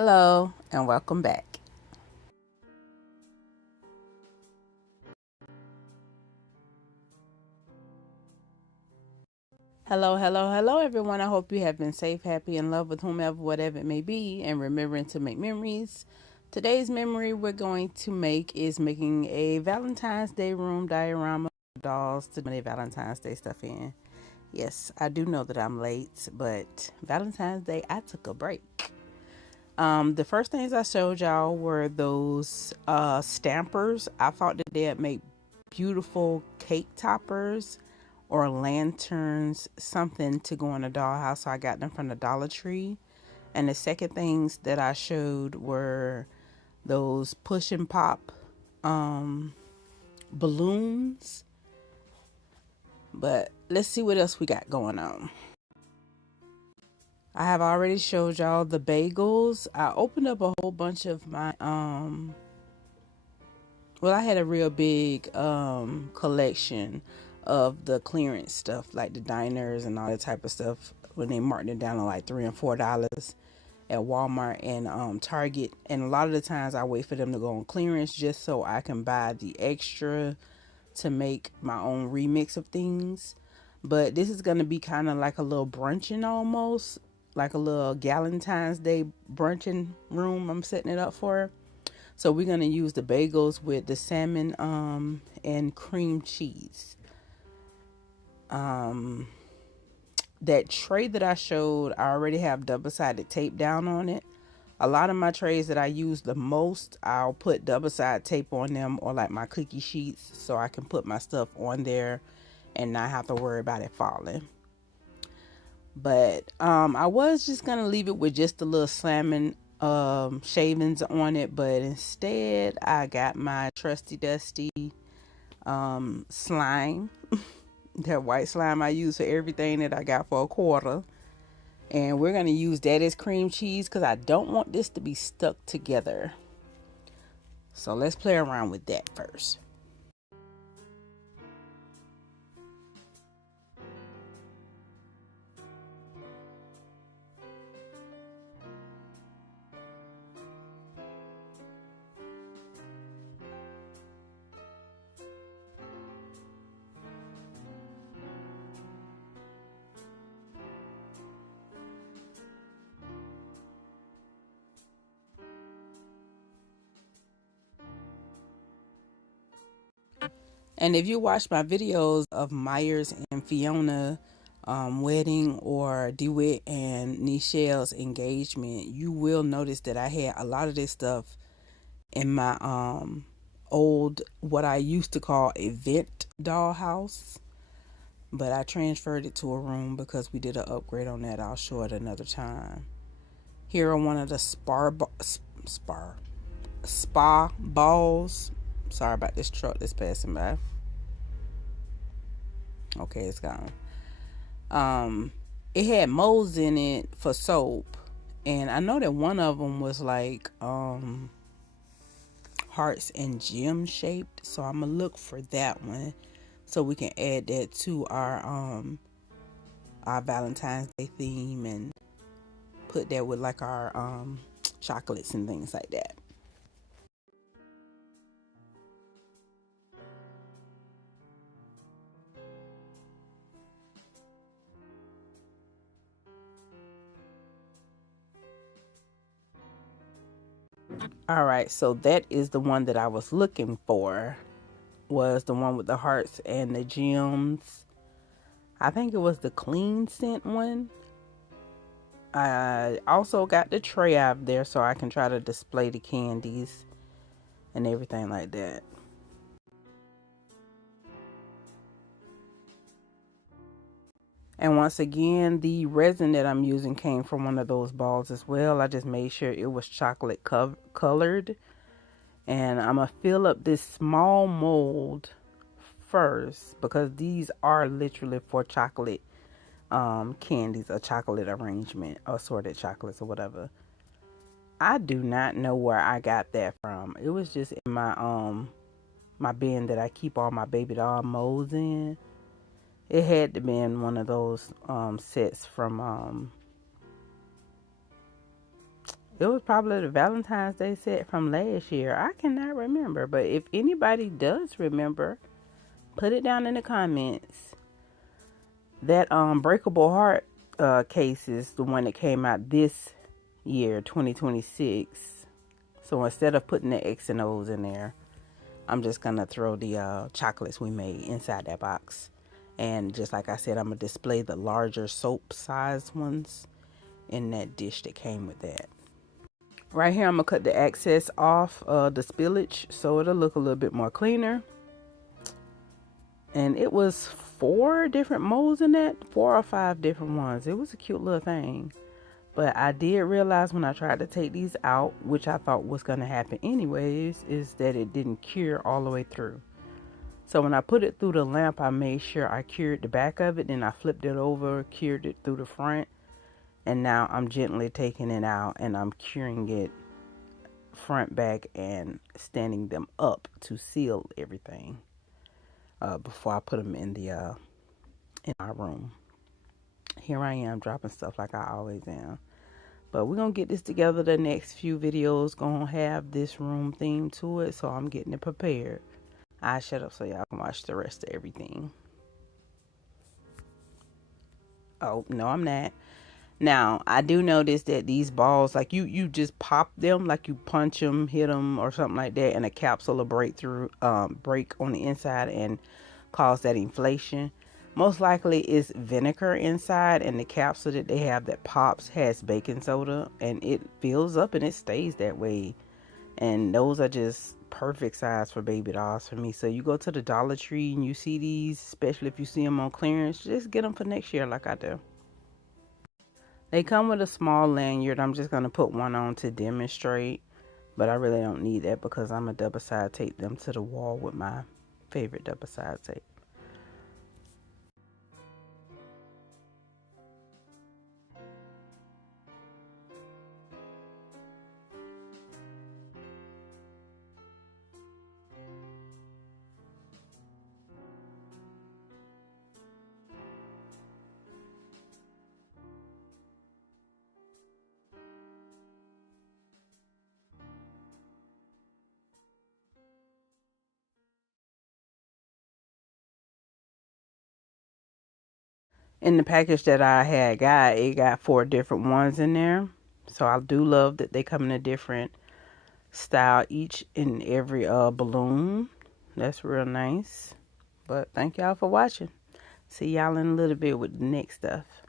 Hello and welcome back. Hello, everyone. I hope you have been safe, happy, in love with whomever, whatever it may be, and remembering to make memories. Today's memory we're going to make is making a Valentine's Day room diorama of dolls to do their Valentine's Day stuff in. Yes, I do know that I'm late, but Valentine's Day I took a break. The first things I showed y'all were those stampers. I thought that they'd make beautiful cake toppers or lanterns, something to go in a dollhouse. So I got them from the Dollar Tree. And the second things that I showed were those push and pop um, balloons. But let's see what else we got going on. I have already showed y'all the bagels. I opened up a whole bunch of my well, I had a real big collection of the clearance stuff, like the diners and all that type of stuff when they marked it down to like $3 and $4 at Walmart and Target. And a lot of the times I wait for them to go on clearance just so I can buy the extra to make my own remix of things. But this is gonna be kind of like a little brunching, almost like a little Galentine's Day brunching room I'm setting it up for. So we're gonna use the bagels with the salmon and cream cheese. Um that tray that I showed, I already have double-sided tape down on it. A lot of my trays that I use the most, I'll put double-sided tape on them, or like my cookie sheets, so I can put my stuff on there and not have to worry about it falling. But I was just gonna leave it with just a little salmon shavings on it, but instead I got my trusty dusty slime, that white slime I use for everything that I got for a quarter. And we're gonna use that as cream cheese because I don't want this to be stuck together. So let's play around with that first. And if you watch my videos of Myers and Fiona wedding, or DeWitt and Nichelle's engagement, you will notice that I had a lot of this stuff in my old, what I used to call event dollhouse. But I transferred it to a room because we did an upgrade on that. I'll show it another time. Here are one of the spa balls. Sorry about this truck that's passing by. Okay, it's gone. It had molds in it for soap, and I know that one of them was like hearts and gem shaped, so I'm gonna look for that one so we can add that to our Valentine's Day theme and put that with like our chocolates and things like that. All right, so that is the one that I was looking for, was the one with the hearts and the gems. I think it was the clean scent one. I also got the tray out there so I can try to display the candies and everything like that. And once again, the resin that I'm using came from one of those balls as well. I just made sure it was chocolate colored. And I'm going to fill up this small mold first because these are literally for chocolate candies, a chocolate arrangement, assorted chocolates or whatever. I do not know where I got that from. It was just in my bin that I keep all my baby doll molds in. It had to be in one of those sets from It was probably the Valentine's Day set from last year. I cannot remember. But if anybody does remember, put it down in the comments. That Breakable Heart case is the one that came out this year, 2026. So instead of putting the X and O's in there, I'm just going to throw the chocolates we made inside that box. And just like I said, I'm going to display the larger soap size ones in that dish that came with that. Right here, I'm going to cut the excess off the spillage so it'll look a little bit more cleaner. And it was 4 different molds in that, 4 or 5 different ones. It was a cute little thing. But I did realize when I tried to take these out, which I thought was going to happen anyways, is that it didn't cure all the way through. So when I put it through the lamp, I made sure I cured the back of it. Then I flipped it over, cured it through the front. And now I'm gently taking it out and I'm curing it front, back, and standing them up to seal everything before I put them in our room. Here I am dropping stuff like I always am. But we're going to get this together. The next few videos going to have this room theme to it. So I'm getting it prepared. I shut up so y'all can watch the rest of everything. Oh, no, I'm not. Now, I do notice that these balls, like you just pop them, like you punch them, hit them, or something like that, and a capsule will break on the inside and cause that inflation. Most likely it's vinegar inside, and the capsule that they have that pops has baking soda, and it fills up and it stays that way. And those are just perfect size for baby dolls for me. So you go to the Dollar Tree and you see these, especially if you see them on clearance, just get them for next year like I do. They come with a small lanyard. I'm just going to put one on to demonstrate, but I really don't need that because I'm going to double side tape them to the wall with my favorite double side tape. In the package that I had got, it got 4 different ones in there. So I do love that they come in a different style each and every balloon. That's real nice. But thank y'all for watching. See y'all in a little bit with the next stuff.